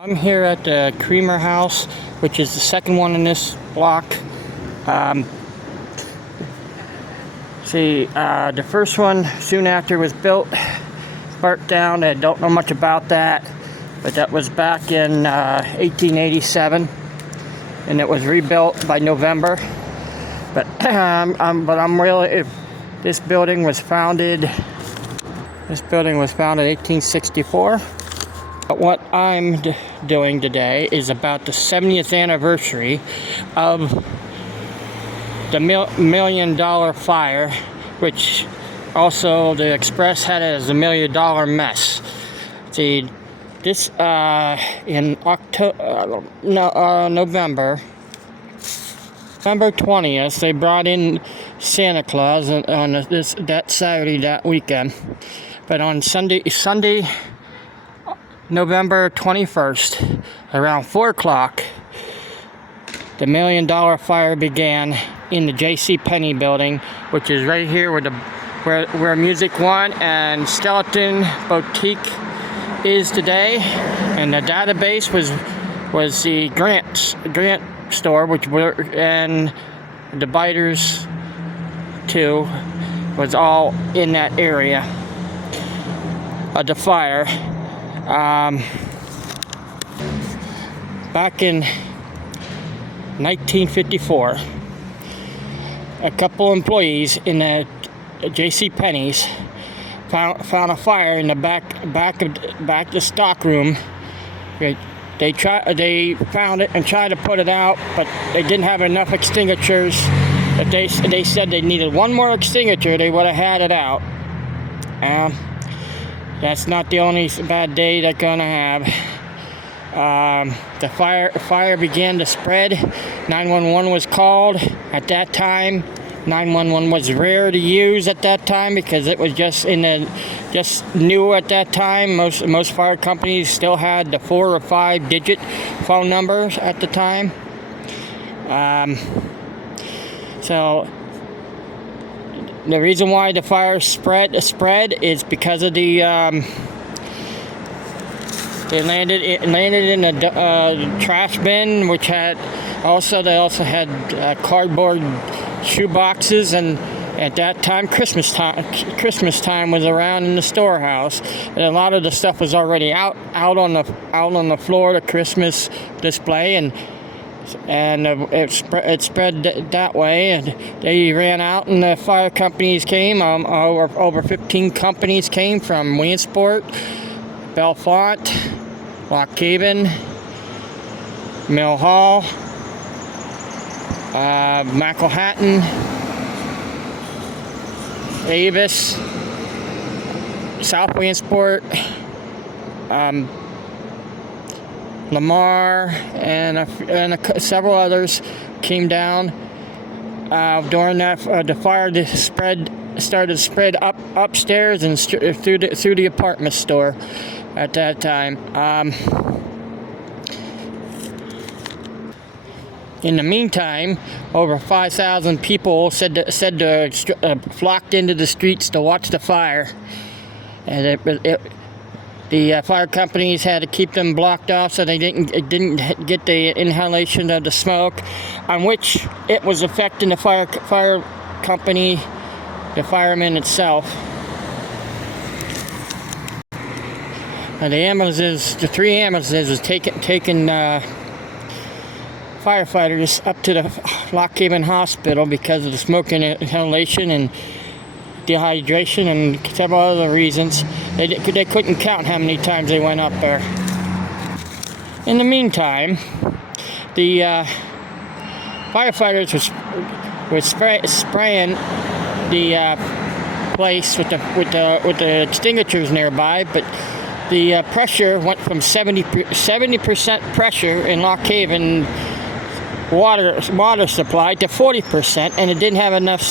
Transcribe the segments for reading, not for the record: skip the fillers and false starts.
I'm here at the Kreamer house, which is the second one in this block. The first one soon after was built, burnt down. I don't know much about that, but that was back in 1887, and it was rebuilt by November. This building was founded. This building was founded in 1864. But what I'm doing today is about the 70th anniversary of the $1 million fire, which also the Express had it as a $1 million mess. See, this in November 20th, they brought in Santa Claus on that Saturday, that weekend. But on Sunday, November 21st, around 4 o'clock, the $1 million fire began in the Jaycees Penney building, which is right here where Music One and Skeleton Boutique is today. And the database was the Grant store, and the Biters too, was all in that area of the fire. Back in 1954, a couple employees in the Jaycees Penney's found a fire in the back of the stock room. They found it and tried to put it out, but they didn't have enough extinguishers. But they said they needed one more extinguisher, they would have had it out. That's not the only bad day they're gonna have. The fire began to spread. 911 was called. At that time, 911 was rare to use at that time because it was just new at that time. Most fire companies still had the 4 or 5 digit phone numbers at the time. So the reason why the fire spread is because of the it landed in a trash bin, which they also had cardboard shoe boxes, and at that time Christmas time was around in the storehouse, and a lot of the stuff was already out on the floor, the Christmas display, and it spread that way, and they ran out, and the fire companies came. Over 15 companies came from Williamsport, Bellefonte, Lycoming, Mill Hall, McElhatton, Avis, South Williamsport, Lamar, and several others came down. During that, the fire started to spread upstairs and through the apartment store at that time. In the meantime, over 5,000 people flocked into the streets to watch the fire, and the fire companies had to keep them blocked off so they didn't get the inhalation of the smoke, on which it was affecting the fire company, the fireman itself. And the 3 ambulances was taking firefighters up to the Lycoming hospital because of the smoke inhalation and dehydration and several other reasons. They couldn't count how many times they went up there. In the meantime, the firefighters were spraying the place with the extinguishers nearby, but the pressure went from 70% pressure in Lycoming water supply to 40%, and it didn't have enough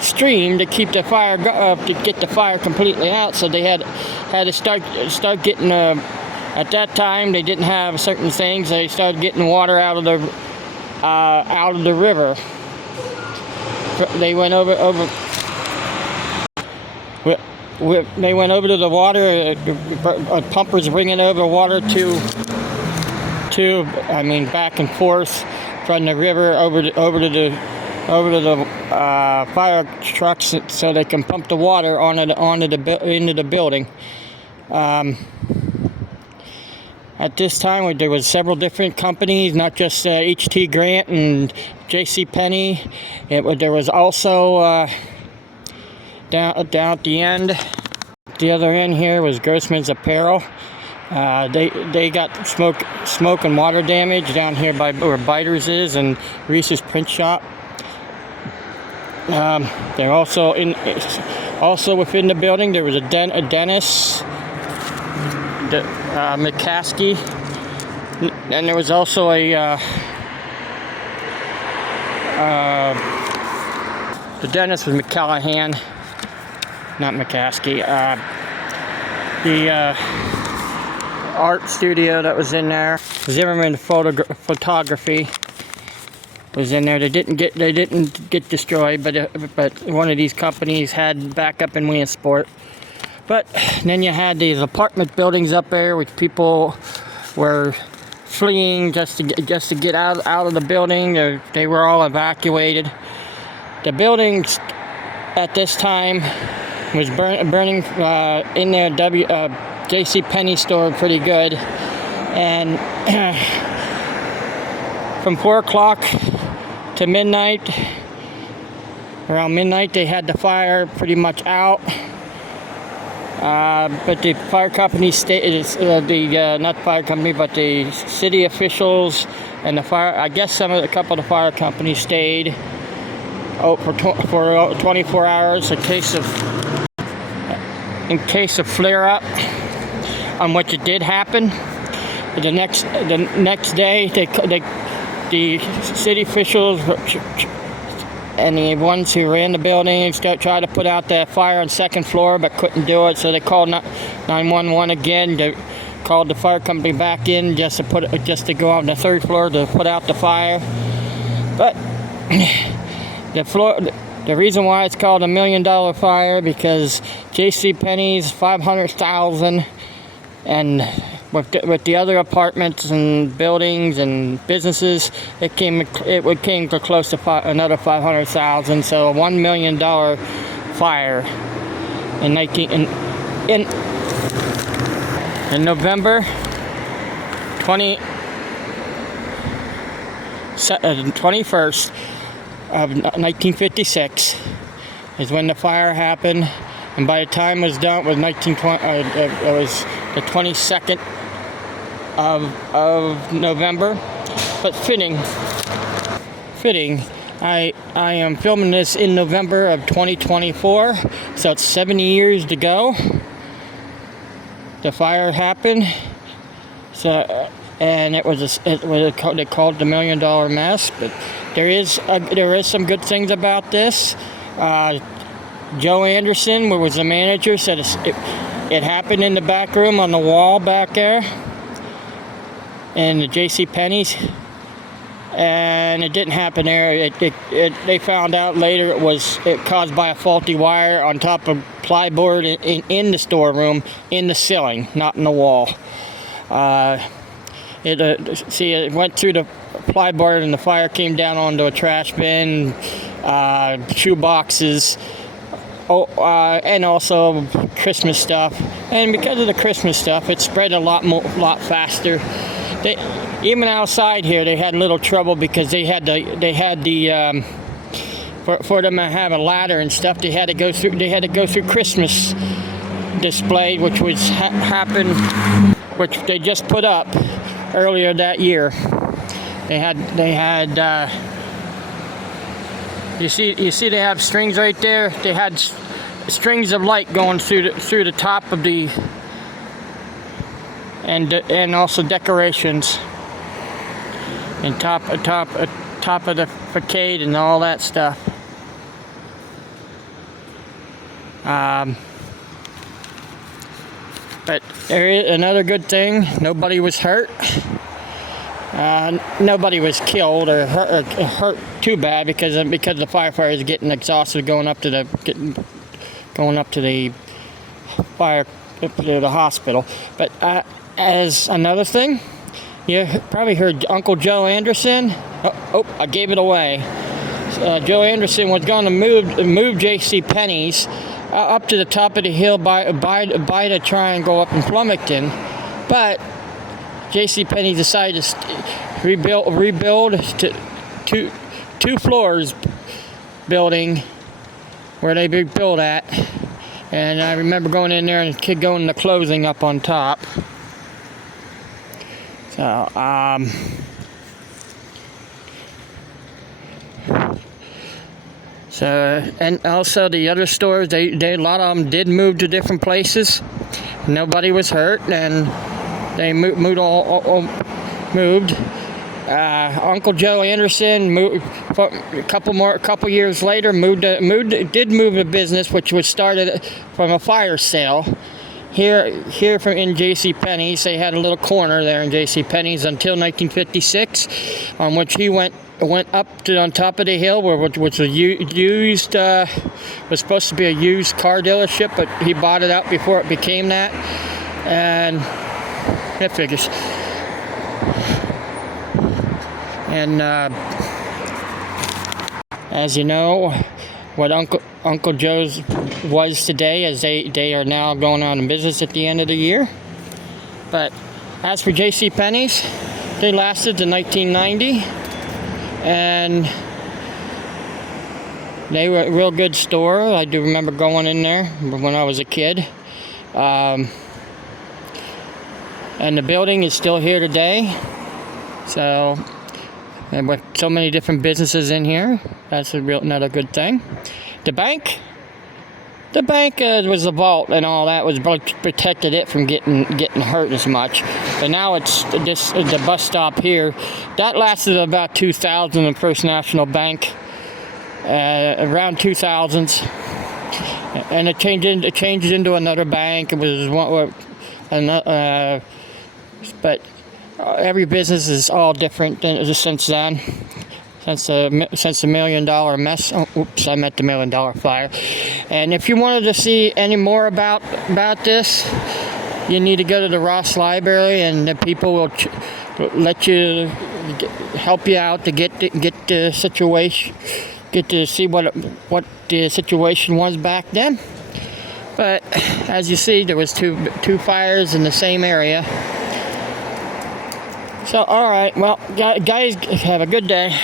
stream to keep the fire to get the fire completely out. So they had to start getting. At that time, they didn't have certain things. They started getting water out of the river. They went over. They went over to the water. Pumpers bringing over water to tube, I mean back and forth from the river over to the fire trucks so they can pump the water into the building. At this time, there was several different companies, not just H.T. Grant and Jaycees Penney. There was also down at the end, the other end here was Grossman's Apparel. They got smoke and water damage down here by where Biters is and Reese's Print Shop. They're also within the building. There was a dentist, McCaskey, and there was also the dentist was McCallahan, not McCaskey. The art studio that was in there, Zimmerman Photography was in there. They didn't get destroyed, but one of these companies had backup in Williamsport. But then you had these apartment buildings up there, which people were fleeing just to get out of the building. They were all evacuated. The buildings at this time was burning in their Jaycees Penney store pretty good, and from 4 o'clock to midnight, around midnight, they had the fire pretty much out. But the fire company not fire company, but the city officials and a couple of the fire companies stayed for 24 hours in case of flare up, on which it did happen. The next day, the city officials and the ones who ran the building tried to put out the fire on the second floor, but couldn't do it. So they called 911 again. They called the fire company back in just to go on the third floor to put out the fire. But the reason why it's called $1 million fire, because Jaycees Penney's $500,000, and with the other apartments and buildings and businesses, it came to close to another $500,000. So a $1 million fire in November 21st of 1956 is when the fire happened, and by the time it was done, it was the 22nd of November. But fitting, I am filming this in November of 2024, so it's 70 years to go. The fire happened, so and they called it the $1 million mess. But there is some good things about this. Joe Anderson, who was the manager, said it happened in the back room on the wall back there, in the Jaycees Penney's, and it didn't happen there. They found out later it was caused by a faulty wire on top of plyboard in the storeroom, in the ceiling, not in the wall. It went through the plyboard, and the fire came down onto a trash bin, shoe boxes, and also Christmas stuff. And because of the Christmas stuff, it spread a lot faster. Even outside here, they had a little trouble because for them to have a ladder and stuff, they had to go through Christmas display, which which they just put up earlier that year. They had you see they have strings right there. They had strings of light going through the top of the and also decorations and top of the facade and all that stuff. But there is another good thing. Nobody was hurt. Nobody was killed or hurt too bad because the firefighters getting exhausted going up to the fire to the hospital. But as another thing, You probably heard Uncle Joe Anderson. Oh, I gave it away. Joe Anderson was going to move Jaycees Penney's up to the top of the hill by the triangle up in Flemington, but Jaycees Penney decided to rebuild to two floors building where they rebuilt at, and I remember going in there and the kid going to closing up on top. So, and also the other stores, they a lot of them did move to different places. Nobody was hurt, and they moved. Uncle Joe Anderson moved a couple years later. Did move a business which was started from a fire sale. Here in Jaycees Penney's, they had a little corner there in Jaycees Penney's until 1956, on which he went up to on top of the hill, which was a used was supposed to be a used car dealership, but he bought it out before it became that, and that figures. And as you know, what Uncle Joe's was today, as they are now going on in business at the end of the year. But as for Jaycees Penney's, they lasted to 1990, and they were a real good store. I do remember going in there when I was a kid. And the building is still here today. So, and with so many different businesses in here, that's another good thing. The bank was a vault, and all that was protected it from getting hurt as much. But now it's the bus stop here. That lasted about 2000, the First National Bank, around 2000s, and it changed into another bank. It was but every business is all different since then. Since the $1 million mess. Oh, oops, I meant the $1 million fire. And if you wanted to see any more about this, you need to go to the Ross Library, and the people will let you help you out to get the situation, get to see what the situation was back then. But as you see, there was two fires in the same area. So, all right, well, guys, have a good day.